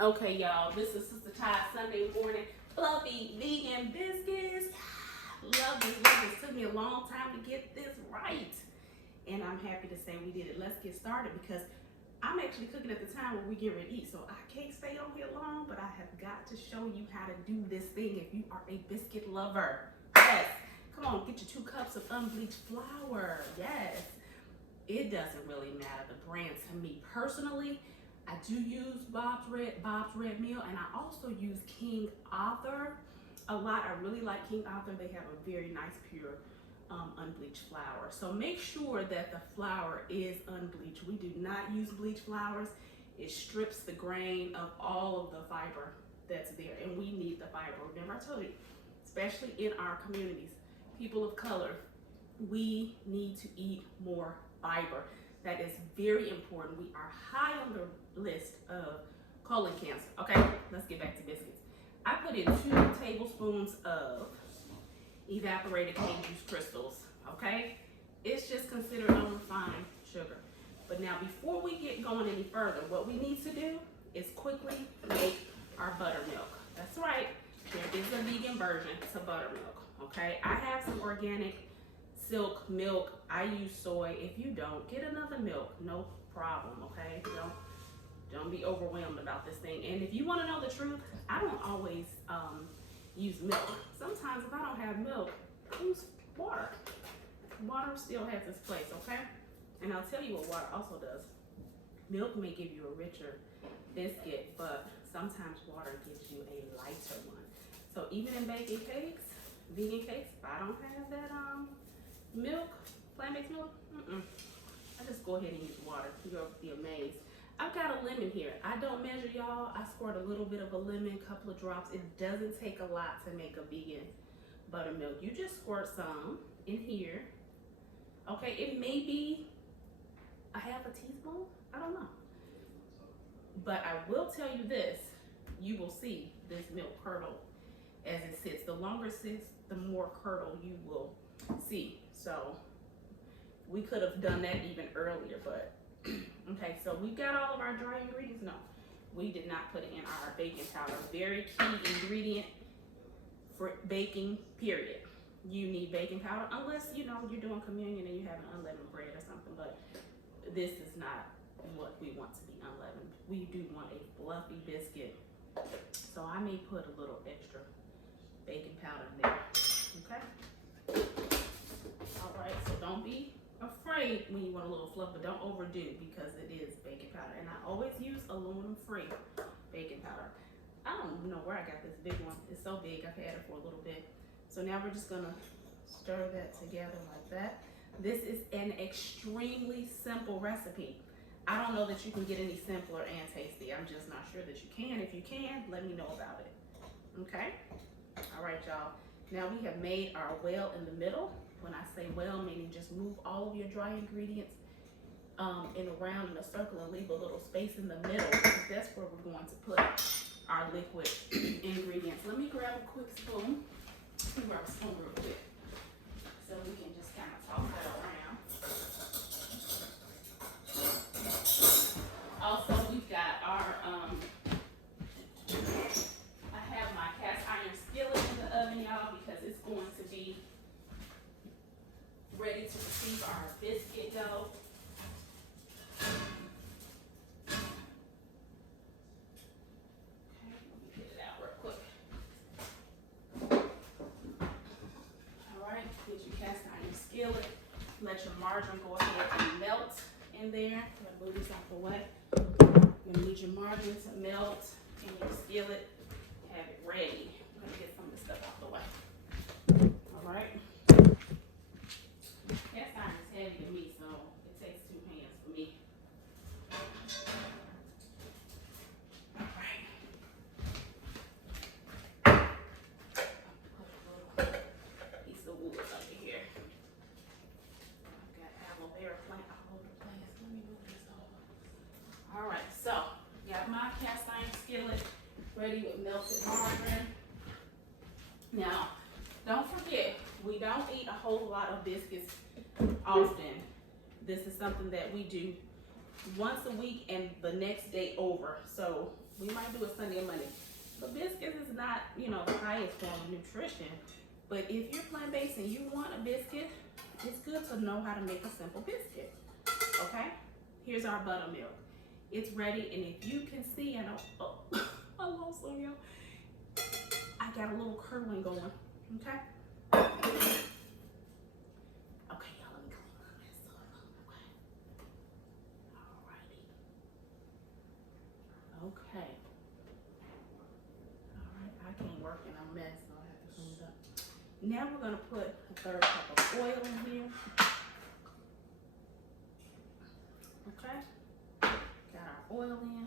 Okay, y'all, this is Sister Ty Sunday morning fluffy vegan biscuits. Love this. Took me a long time to get this right, and I'm happy to say we did it. Let's get started because I'm actually cooking at the time where we get ready to eat, so I can't stay on here long, but I have got to show you how to do this thing if you are a biscuit lover. Yes, come on, get your 2 cups of unbleached flour. Yes, it doesn't really matter the brand to me personally. I do use Bob's Red Mill, and I also use King Arthur a lot. I really like King Arthur. They have a very nice pure unbleached flour. So make sure that the flour is unbleached. We do not use bleached flours. It strips the grain of all of the fiber that's there, and we need the fiber. Remember I told you, especially in our communities, people of color, we need to eat more fiber. That is very important. We are high on the list of colon cancer. Okay, let's get back to biscuits. I put in 2 tablespoons of evaporated cane juice crystals. Okay, it's just considered unrefined sugar. But now before we get going any further, what we need to do is quickly make our buttermilk. That's right, there is a vegan version to buttermilk. Okay, I have some organic silk milk. I use soy. If you don't, get another milk, no problem. Okay, don't be overwhelmed about this thing. And if you want to know the truth, I don't always use milk. Sometimes if I don't have milk, I use water. Water still has its place. Okay, and I'll tell you what water also does. Milk may give you a richer biscuit, but sometimes water gives you a lighter one. So even in baking cakes, vegan cakes, if I don't have that milk, plant-based milk, I just go ahead and use water. You'll be amazed. I've got a lemon here. I don't measure, y'all. I squirt a little bit of a lemon, couple of drops. It doesn't take a lot to make a vegan buttermilk. You just squirt some in here. Okay, it may be a half a teaspoon. I don't know. But I will tell you this. You will see this milk curdle as it sits. The longer it sits, the more curdle you will see. So we could have done that even earlier, but okay, so we've got all of our dry ingredients. No, we did not put in our baking powder. Very key ingredient for baking, period. You need baking powder unless you're doing communion and you have an unleavened bread or something, but this is not what we want to be unleavened. We do want a fluffy biscuit, so I may put a little extra baking powder in there. Okay, all right, so don't be afraid when you want a little fluff, but don't overdo because it is baking powder. And I always use aluminum-free baking powder. I don't know where I got this big one. It's so big, I've had it for a little bit. So now we're just gonna stir that together like that. This is an extremely simple recipe. I don't know that you can get any simpler and tasty. I'm just not sure that you can. If you can, let me know about it. Okay? All right, y'all. Now we have made our well in the middle. When I say well, meaning just move all of your dry ingredients in around in a circle and leave a little space in the middle, because that's where we're going to put our liquid ingredients. Let me grab a quick spoon. Let me grab a spoon real quick so we can just kind of toss that around. Also, we've got our I have my cast iron skillet in the oven, y'all, because it's going to be ready to receive our biscuit dough. Okay, let me get it out real quick. All right, get your cast iron skillet. Let your margarine go ahead and melt in there. I'm gonna move this out the way. You're gonna need your margarine to melt in your skillet. Have it ready. I'm gonna get some of this stuff out the way. All right. Cast iron is heavy to me, so it takes 2 hands for me. All right. Put a little piece of wood under here. I've got aloe vera plant all over the place. Let me move this over. All right, so got my cast iron skillet ready with melted margarine. Now, don't forget, we don't eat a whole lot of biscuits often. This is something that we do once a week and the next day over. So we might do it Sunday and Monday. But biscuits is not, you know, the highest form of nutrition. But if you're plant-based and you want a biscuit, it's good to know how to make a simple biscuit. Okay? Here's our buttermilk. It's ready, and if you can see, I lost some, y'all. I got a little curdling going. Okay? Okay, y'all, let me clean my mess up. Okay. Alrighty. Okay. Alright, I can't work in a mess, so I have to clean it up. Now we're gonna put a 1/3 cup of oil in here. Okay. Got our oil in.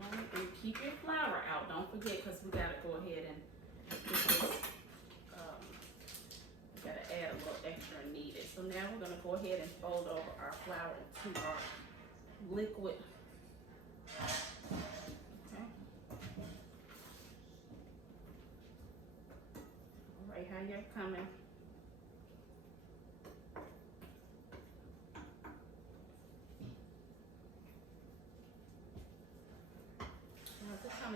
Alright, and keep your flour out. Don't forget, because we gotta go ahead and get this, we gotta add a little extra needed. So now we're gonna go ahead and fold over our flour into our liquid. Okay. Alright, how you're coming?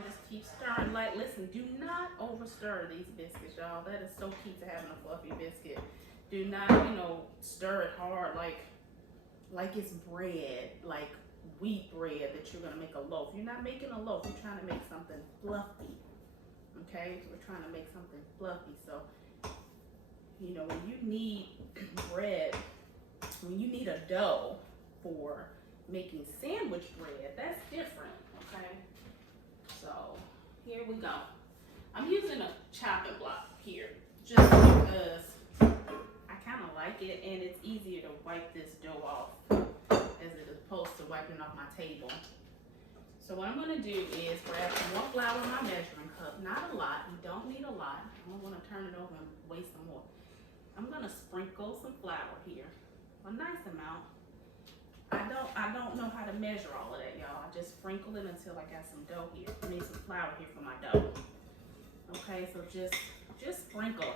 Just keep stirring. Like, listen, do not over stir these biscuits, y'all. That is so key to having a fluffy biscuit. Do not, you know, stir it hard like it's bread, like wheat bread that you're gonna make a loaf. You're not making a loaf, you're trying to make something fluffy. Okay, so we're trying to make something fluffy. So, you know, when you need bread, when you need a dough for making sandwich bread, that's different. Okay. So here we go. I'm using a chopping block here just because I kind of like it, and it's easier to wipe this dough off as it is opposed to wiping off my table. So what I'm going to do is grab some more flour in my measuring cup. Not a lot. You don't need a lot. I don't want to turn it over and waste some more. I'm going to sprinkle some flour here, a nice amount. I don't know how to measure all of that, y'all. I just sprinkle it until I got some dough here. I need some flour here for my dough. Okay, so just sprinkle.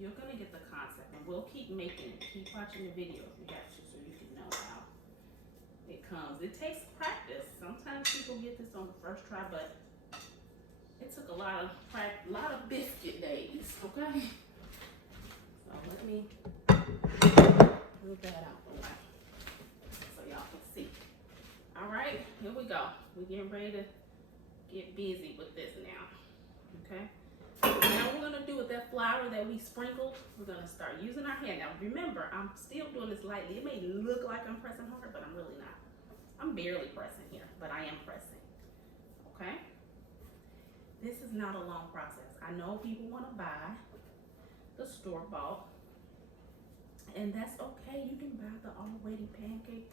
You're gonna get the concept, and we'll keep making it. Keep watching the video if you have to, so you can know how it comes. It takes practice. Sometimes people get this on the first try, but it took a lot of biscuit days. Okay, so let me move that out for a while so y'all can see. All right, here we go. We're getting ready to get busy with this now. Okay. Now we're gonna do with that flour that we sprinkled. We're gonna start using our hand. Now remember, I'm still doing this lightly. It may look like I'm pressing hard, but I'm really not. I'm barely pressing here, but I am pressing. Okay. This is not a long process. I know people want to buy the store-bought, and that's okay. You can buy the all-waiting pancake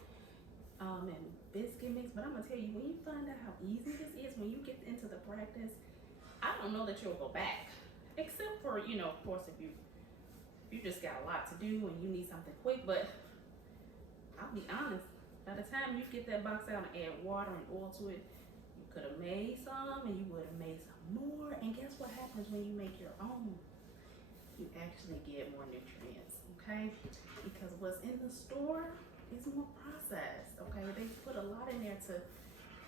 and biscuit mix, but I'm gonna tell you, when you find out how easy this is, when you get into the practice, I don't know that you'll go back, except for, you know, of course, if you just got a lot to do and you need something quick. But I'll be honest, by the time you get that box out and add water and oil to it, you could have made some and you would have made some more. And guess what happens when you make your own? You actually get more nutrients, okay? Because what's in the store is more processed, okay? They put a lot in there to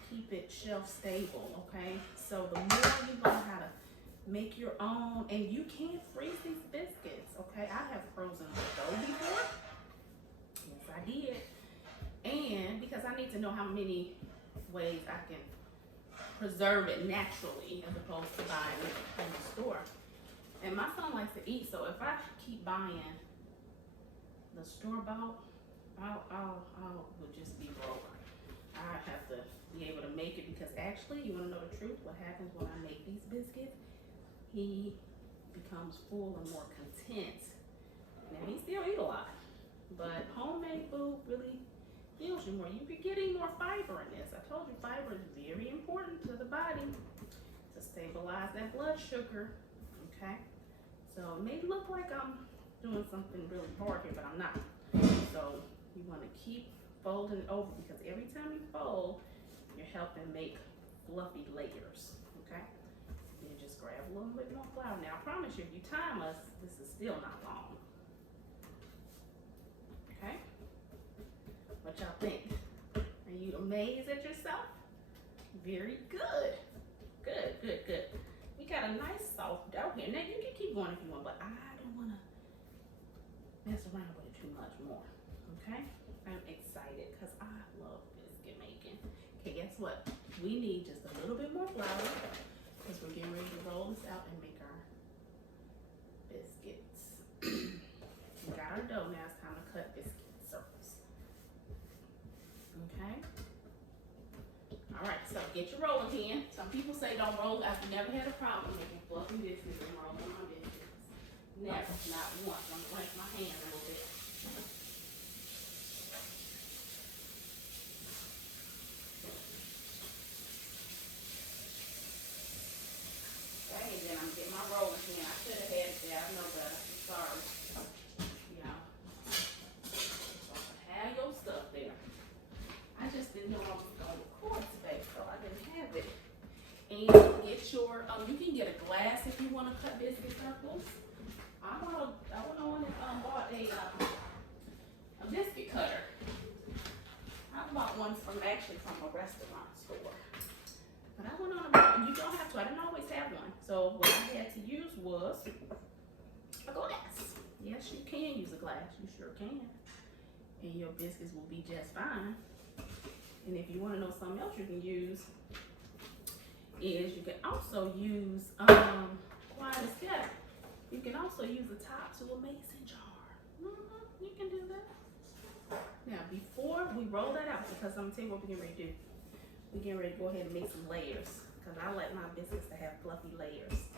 keep it shelf stable, okay? So the more you learn how to make your own, and you can freeze these biscuits, okay? I have frozen dough before. Yes, I did. And because I need to know how many ways I can preserve it naturally as opposed to buying it from the store. And my son likes to eat, so if I keep buying the store-bought, I would just be broke. I have to be able to make it, because actually, you want to know the truth, what happens when I make these biscuits, he becomes full and more content. Now, he still eat a lot, but homemade food really fills you more. You're getting more fiber in this. I told you fiber is very important to the body to stabilize that blood sugar, okay? So it may look like I'm doing something really hard here, but I'm not. So you want to keep folding over, because every time you fold, you're helping make fluffy layers, okay? You just grab a little bit more flour. Now, I promise you, if you time us, this is still not long. What y'all think? Are you amazed at yourself? Very good. Good, good, good. We got a nice soft dough here. Now you can keep going if you want, but I don't want to mess around with it too much more. Okay? I'm excited because I love biscuit making. Okay, guess what? We need just a little bit more flour because we're getting ready to roll this out and make our biscuits. We got our dough now. It's time to cut biscuit circles. Okay? All right, so get your rolling pin. Some people say don't roll. I've never had a problem making fluffy biscuits and rolling my biscuits. Never, not once. I'm gonna rinse my hand a little bit. Okay, and then I'm getting my rolling pin. I should have had it there. I know better. I'm sorry. You know, have your stuff there. I just didn't know I was going to record today, so I didn't have it. And get your, you can get a glass if you want to cut biscuit circles. I went on and bought a biscuit cutter. I bought one from a restaurant store. But I went on and bought, you don't have to, I didn't always have one. So what I had to use was a glass. Yes, you can use a glass, you sure can. And your biscuits will be just fine. And if you want to know something else you can use, is you can also use, you can also use the top to a mason jar. You can do that. Now, before we roll that out, because I'm going to tell you what we're getting ready to do. We're getting ready to go ahead and make some layers, because I like my biscuits to have fluffy layers.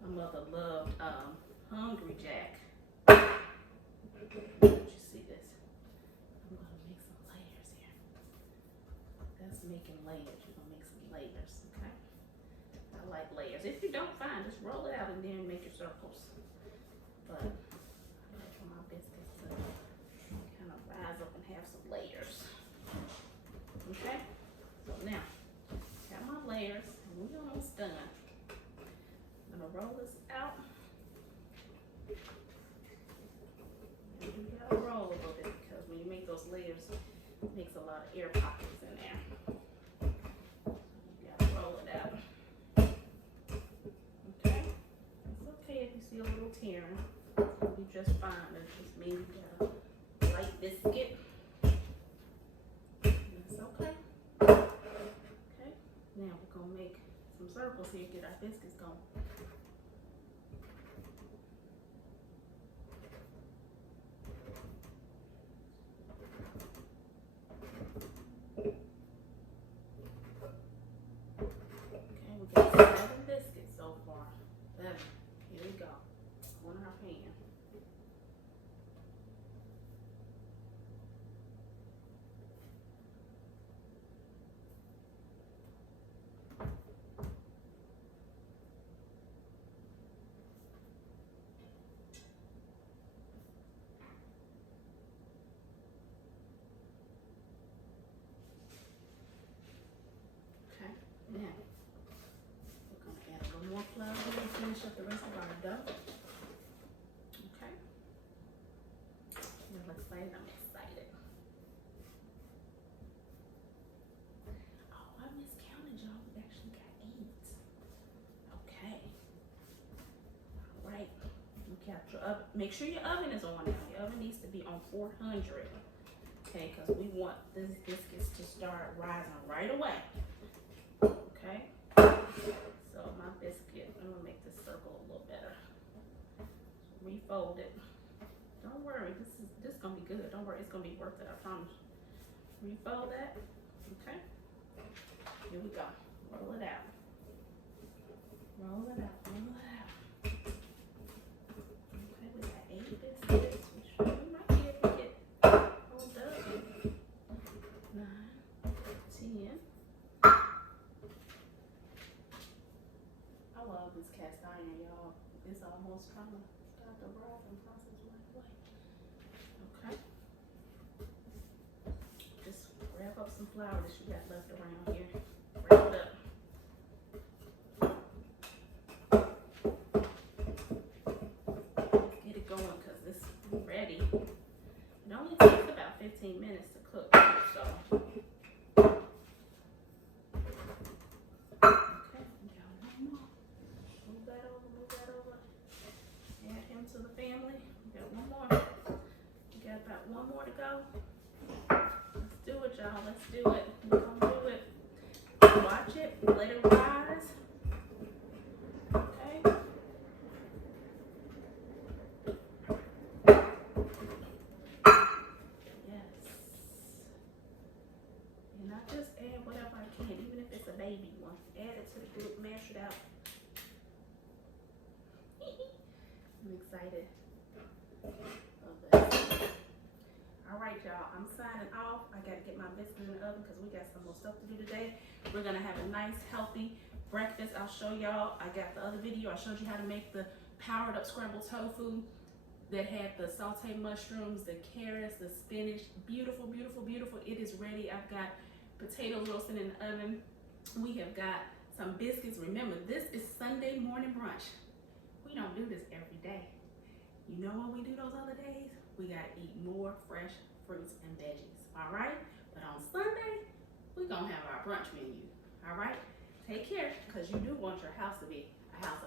My mother loved Hungry Jack. Don't you see this? I'm going to make some layers here. That's making layers. You're going to make some layers, okay? I like layers. If you don't, fine, just roll it out and then make your circles. But I like for my biscuits to kind of rise up and have some layers. Okay? So now, got my layers, and we're almost done. I'm gonna roll this out. And you gotta roll a little bit because when you make those layers, it makes a lot of air pockets in there. You gotta roll it out. Okay? It's okay if you see a little tearing. It'll be just fine. It just means you got a light biscuit. It's okay. Okay? Now we're gonna make some circles here, get our biscuits going. Okay, we got 7 biscuits so far. 7. Here we go. One in our pan. Okay, now we're going to add a little more flour here and finish up the rest of our dough. Okay. You're excited? I'm excited. Oh, I miscounted y'all. We actually got 8. Okay. All right. You got your oven. Make sure your oven is on now. Your oven needs to be on 400. Okay, because we want these biscuits to start rising right away. Okay, so my biscuit, I'm gonna make this circle a little better. Refold it. Don't worry, this gonna be good. Don't worry, it's gonna be worth it, I promise. Refold that. Okay. Here we go. Roll it out. Roll it out. Roll it out. Okay, we got 8 biscuits. We might be able to get a whole dozen. 9, 10. I love this cast iron, y'all. It's almost trying to start the rising process right away. Okay. Just wrap up some flour that you got left around here. Wrap it up. Get it going because it's ready. It only takes about 15 minutes to cook. y'all. Let's do it. We're gonna do it. Watch it. Let it rise. Okay. Yes. And I just add whatever I can, even if it's a baby one. Add it to the group. Mash it out. I'm excited. All right, y'all, I'm signing off. I got to get my biscuits in the oven because we got some more stuff to do today. We're going to have a nice, healthy breakfast. I'll show y'all. I got the other video. I showed you how to make the powered up scrambled tofu that had the sauteed mushrooms, the carrots, the spinach. Beautiful, beautiful, beautiful. It is ready. I've got potatoes roasting in the oven. We have got some biscuits. Remember, this is Sunday morning brunch. We don't do this every day. You know when we do those other days? We gotta eat more fresh fruits and veggies, all right? But on Sunday, we're gonna have our brunch menu, all right? Take care, because you do want your house to be a house